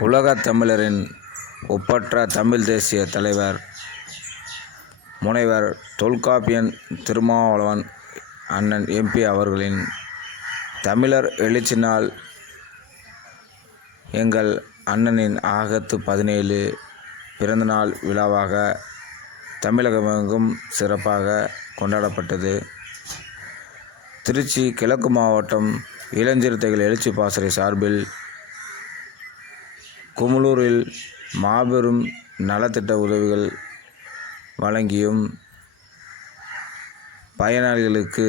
உலகத் தமிழரின் ஒப்பற்ற தமிழ் தேசிய தலைவர் முனைவர் தொல்காப்பியன் திருமாவளவன் அண்ணன் எம்பி அவர்களின் தமிழர் எழுச்சி நாள் எங்கள் அண்ணனின் ஆகத்து பதினேழு பிறந்தநாள் விழாவாக தமிழகமெங்கும் சிறப்பாக கொண்டாடப்பட்டது. திருச்சி கிழக்கு மாவட்டம் இளஞ்சிறுத்தைகள் எழுச்சி பாசறை சார்பில் குமுளூரில் மாபெரும் நலத்திட்ட உதவிகள் வழங்கியும் பயனாளிகளுக்கு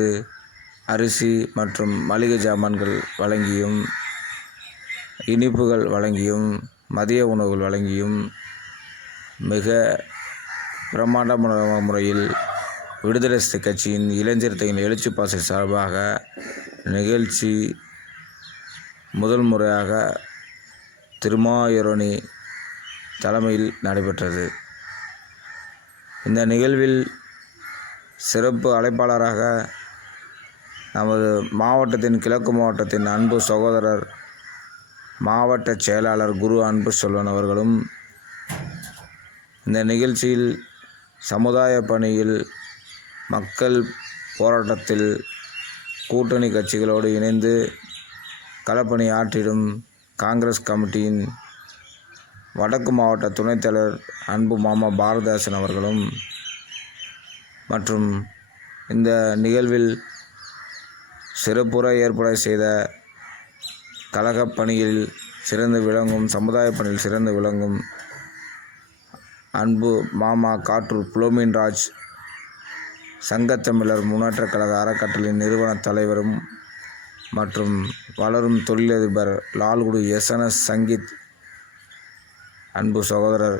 அரிசி மற்றும் மளிகை ஜாமான்கள் வழங்கியும் இனிப்புகள் வழங்கியும் மதிய உணவுகள் வழங்கியும் மிக பிரம்மாண்டமான முறையில் விடுதலை கட்சியின் இளைஞர்த்தையின் எழுச்சி பாசை சார்பாக நிகழ்ச்சி முதல் முறையாக திருமாயூரணி தலைமையில் நடைபெற்றது. இந்த நிகழ்வில் சிறப்பு அழைப்பாளராக நமது மாவட்டத்தின் கிழக்கு மாவட்டத்தின் அன்பு சகோதரர் மாவட்ட செயலாளர் குரு அன்பு செல்வன் அவர்களும் இந்த நிகழ்ச்சியில் சமுதாய பணியில் மக்கள் போராட்டத்தில் கூட்டணி கட்சிகளோடு இணைந்து களப்பணி ஆற்றிடும் காங்கிரஸ் கமிட்டியின் வடக்கு மாவட்ட துணைத் தலைவர் அன்பு மாமா பாரதாசன் அவர்களும் மற்றும் இந்த நிகழ்வில் சிறப்புற ஏற்பாடு செய்த கழகப் பணியில் சிறந்து விளங்கும் சமுதாய பணியில் சிறந்து விளங்கும் அன்பு மாமா காற்றூர் புலோமின் ராஜ் சங்கத்தமிழர் முன்னேற்றக் கழக அறக்கட்டளை நிறுவன தலைவரும் மற்றும் வளரும் தொழிலதிபர் லால்குடி எஸ்என்எஸ் சங்கீத் அன்பு சகோதரர்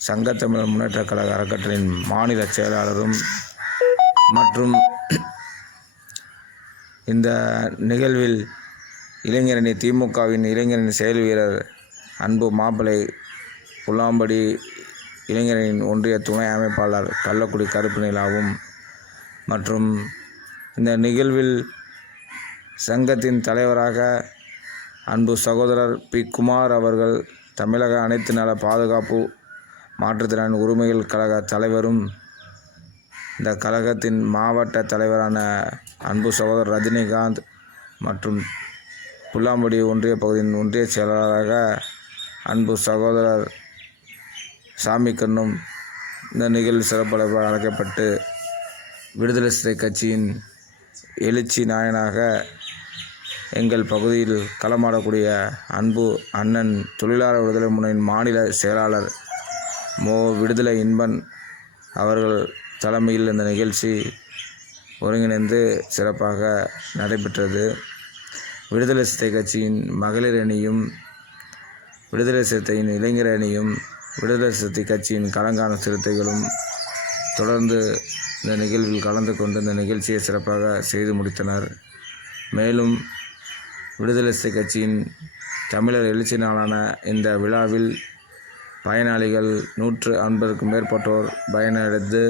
சங்கத்தமிழர் முன்னேற்றக் கழக அறக்கட்டளையின் மாநில செயலாளரும் மற்றும் இந்த நிகழ்வில் இளைஞரணி திமுகவின் இளைஞரணி செயல் வீரர் அன்பு மாப்பிளை புல்லாம்படி இளைஞரின் ஒன்றிய துணை அமைப்பாளர் கள்ளக்குடி கருப்பு நிலாவும் மற்றும் இந்த நிகழ்வில் சங்கத்தின் தலைவராக அன்பு சகோதரர் பி. குமார் அவர்கள் தமிழக அனைத்து நல பாதுகாப்பு மாற்றுத்திறன் உரிமைகள் கழக தலைவரும் இந்த கழகத்தின் மாவட்ட தலைவரான அன்பு சகோதரர் ரஜினிகாந்த் மற்றும் புல்லாம்படி ஒன்றிய பகுதியின் ஒன்றிய செயலாளராக அன்பு சகோதரர் சாமிக்கண்ணும் இந்த நிகழ்வு சிறப்பளவு அழைக்கப்பட்டு விடுதலை சிறை கட்சியின் எழுச்சி நாயனாக எங்கள் பகுதியில் களமாடக்கூடிய அன்பு அண்ணன் தொழிலாளர் விடுதலை முன்னணியின் மாநில செயலாளர் மோ. விடுதலை இன்பன் அவர்கள் தலைமையில் இந்த நிகழ்ச்சி ஒருங்கிணைந்து சிறப்பாக நடைபெற்றது. விடுதலை சிறுத்தை கட்சியின் மகளிர் அணியும் விடுதலை சிறுத்தையின் இளைஞர் அணியும் விடுதலை சிறுத்தை கட்சியின் கலங்கான சிறுத்தைகளும் தொடர்ந்து இந்த நிகழ்வில் கலந்து கொண்டு இந்த நிகழ்ச்சியை சிறப்பாக செய்து முடித்தனர். மேலும் விடுதலை கட்சியின் தமிழர் எழுச்சி நாளான இந்த விழாவில் பயனாளிகள் நூற்று ஐம்பதுக்கும் மேற்பட்டோர் பயனடைந்து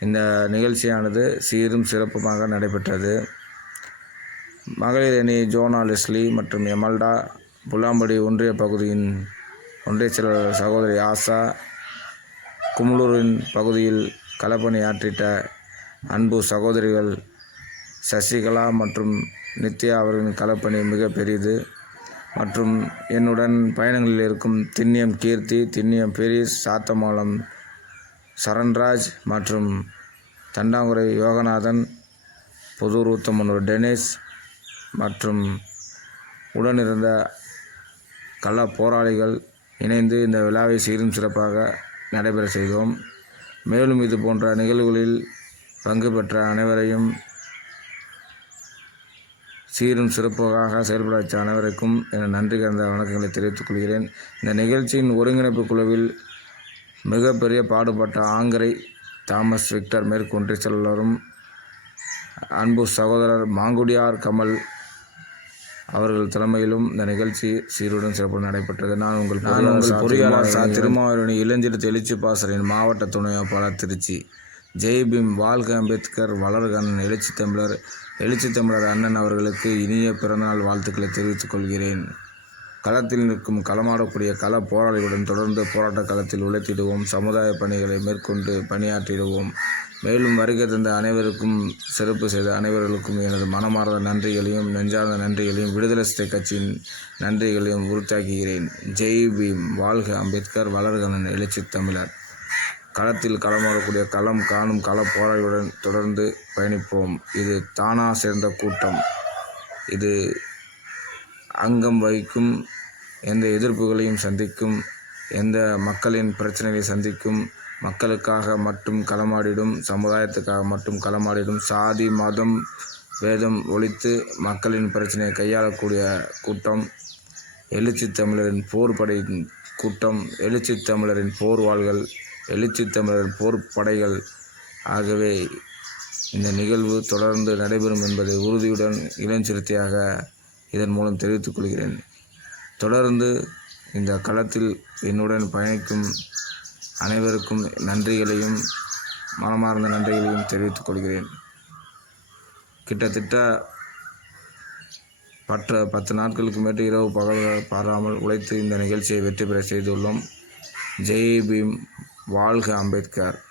இந்த நிகழ்ச்சியானது சீரும் சிறப்புமாக நடைபெற்றது. மகளிர் அணி ஜோனா லெஸ்லி மற்றும் எமல்டா புல்லாம்படி ஒன்றிய பகுதியின் ஒன்றிய செயலாளர் சகோதரி ஆசா குமுளூரின் பகுதியில் களப்பணி ஆற்றிட்ட அன்பு சகோதரிகள் சசிகலா மற்றும் நித்யா அவர்களின் கலப்பணி மிக பெரிது மற்றும் என்னுடன் பயணங்களில் இருக்கும் திண்ணியம் கீர்த்தி திண்ணியம் பெரிஸ் சாத்தமங்கலம் சரண்ராஜ் மற்றும் தண்டாங்குறை யோகநாதன் புதூர் உத்தமனூர் டெனிஸ் மற்றும் உடனிருந்த கள போராளிகள் இணைந்து இந்த விழாவை சீரும் சிறப்பாக நடைபெற செய்தோம். மேலும் இது போன்ற நிகழ்வுகளில் பங்கு பெற்ற அனைவரையும் சீரும் சிறப்பாக செயல்பட வச்ச அனைவருக்கும் என நன்றி கலந்த வணக்கங்களை தெரிவித்துக் கொள்கிறேன். இந்த நிகழ்ச்சியின் ஒருங்கிணைப்பு குழுவில் மிகப்பெரிய பாடுபட்ட ஆங்கரை தாமஸ் விக்டர் மேற்கொண்டு செல்வரும் அன்பு சகோதரர் மாங்குடியார் கமல் அவர்கள் தலைமையிலும் இந்த நிகழ்ச்சி சீருடன் சிறப்பு நடைபெற்றது. நான் உங்கள் நான் உங்கள் பொறியாளர் திருமாவளவனி இளஞ்சிறு எழுச்சி பாசரின் மாவட்ட துணை அமைப்பாளர் திருச்சி. ஜெய்பீம் வாழ்க அம்பேத்கர் வளர்கண்ணன் எழுச்சி தமிழர் எழுச்சி தமிழர் அண்ணன் அவர்களுக்கு இனிய பிறந்தநாள் வாழ்த்துக்களை தெரிவித்துக் கொள்கிறேன். களத்தில் நிற்கும் களமாடக்கூடிய கள போராளிகளுடன் தொடர்ந்து போராட்ட களத்தில் உழைத்திடுவோம். சமுதாய பணிகளை மேற்கொண்டு பணியாற்றிடுவோம். மேலும் வருகை தந்த அனைவருக்கும் சிறப்பு செய்த அனைவர்களுக்கும் எனது மனமார்ந்த நன்றிகளையும் நெஞ்சார்ந்த நன்றிகளையும் விடுதலை சிறை கட்சியின் நன்றிகளையும் உறுத்தாக்குகிறேன். ஜெய் பீம் வாழ்க அம்பேத்கர் வளர்கணன் எழுச்சி தமிழர். களத்தில் களமாடக்கூடிய களம் காணும் கள தொடர்ந்து பயணிப்போம். இது தானா சேர்ந்த கூட்டம். இது அங்கம் வகிக்கும் எந்த எதிர்ப்புகளையும் சந்திக்கும் எந்த மக்களின் பிரச்சனைகளை சந்திக்கும் மக்களுக்காக மட்டும் களமாடிடும் சமுதாயத்துக்காக மட்டும் களமாடிடும் சாதி மதம் வேதம் ஒழித்து மக்களின் பிரச்சனையை கையாளக்கூடிய கூட்டம். எழுச்சி தமிழரின் போர் படை கூட்டம் எழுச்சி தமிழரின் போர் வாழ்கள் எழுச்சி தமிழர் போர்ப்படைகள். ஆகவே இந்த நிகழ்வு தொடர்ந்து நடைபெறும் என்பதை உறுதியுடன் இளஞ்சிறுத்தையாக இதன் மூலம் தெரிவித்துக் கொள்கிறேன். தொடர்ந்து இந்த களத்தில் என்னுடன் பயணிக்கும் அனைவருக்கும் நன்றிகளையும் மனமார்ந்த நன்றிகளையும் தெரிவித்துக் கொள்கிறேன். கிட்டத்தட்ட பற்ற பத்து நாட்களுக்கு மேட்டு இரவு பகல் பாராமல் உழைத்து இந்த நிகழ்ச்சியை வெற்றி பெற செய்துள்ளோம். ஜெய் பீம் வாழ்க அம்பேத்கர்.